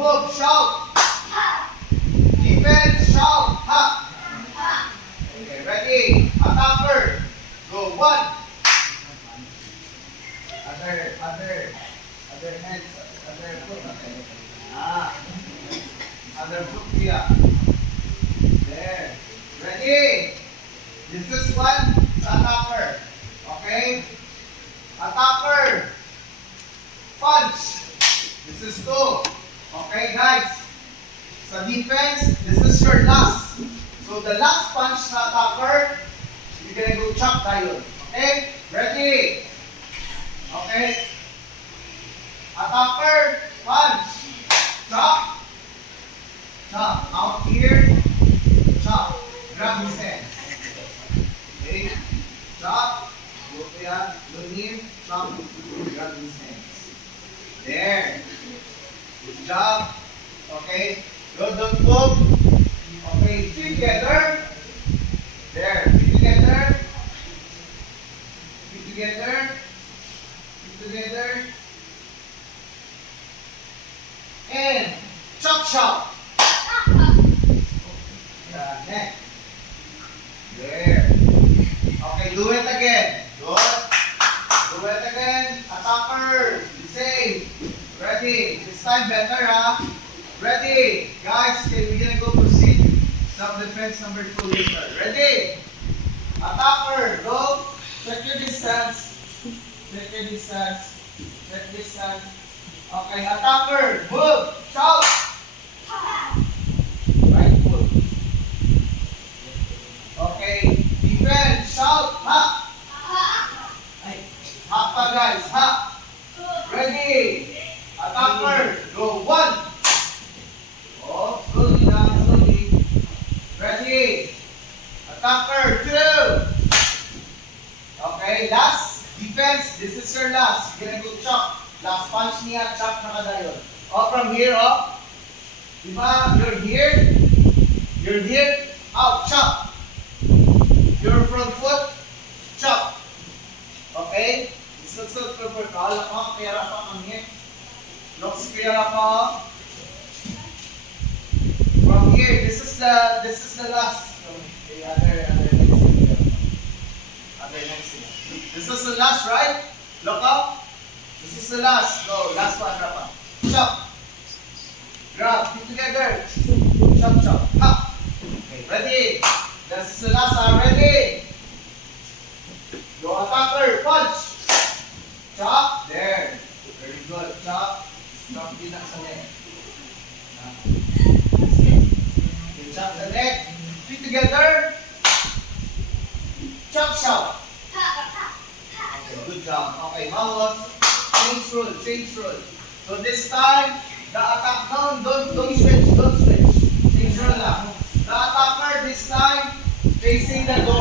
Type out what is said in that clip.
Move, shout. Defense, shout. Ha. Okay, ready. Attacker. Go. One. Other hands. Other foot. Okay. Other foot here. There. Ready. This is one. Attacker. Okay. Attacker. Punch. This is two. Okay, guys. Sa defense, this is your last. So the last punch na attacker, you're gonna go chop tayo. Okay? Ready? Okay? Attacker, punch. Chop. Chop. Out here. Chop. Grab his hands. Okay? Chop. Go to yan. Go here. Chop. Grab his hands. There. Good job. Okay. Go, don't move. Okay. Feet together. There. Feet together. Feet together. Feet together. And chop chop. Yeah, neck. There. Okay, do it again. Good. Do it again. Attacker. The same. Ready. This time better, huh? Ready. Guys, okay, we're gonna go proceed. Self-defense number 2 later. Ready. Attacker. Go. Check your distance. Check your distance. Check distance. Okay, attacker. Move. Shout. Right foot. Okay. Defense. Shout. Ha. Ay. Ha pa, guys. Ha. Ready. Attacker. Go. One. Oh, slowly na. Slowly. Ready. Attacker. Two. Okay. Last. Defense. This is your last. You're gonna go chop. Last punch niya. Chop na kadayon. Oh, from here, oh. Diba? You're here. You're here. Out. Chop. Your front foot. Chop. Okay? Isag-sag ka po. Kala ka. Kaya pa kami. Looks clear pa. From here, this is the last. Okay, other next. This is the last, right? Look up. This is the last. Go, last one, grab up. Chop. Grab, feet together. Chop, chop. Ha. Okay, ready. This is the last, ready. Go attacker, punch. Chop. There. Very good. Chop. Chop din sa neck. Chop the neck. Feet together. Chop, chop. Okay, good job. Okay, Mawas. Change rule. Change rule. So this time, the attack. No, don't switch. Don't switch. Change rule lang. The attacker this time facing the door.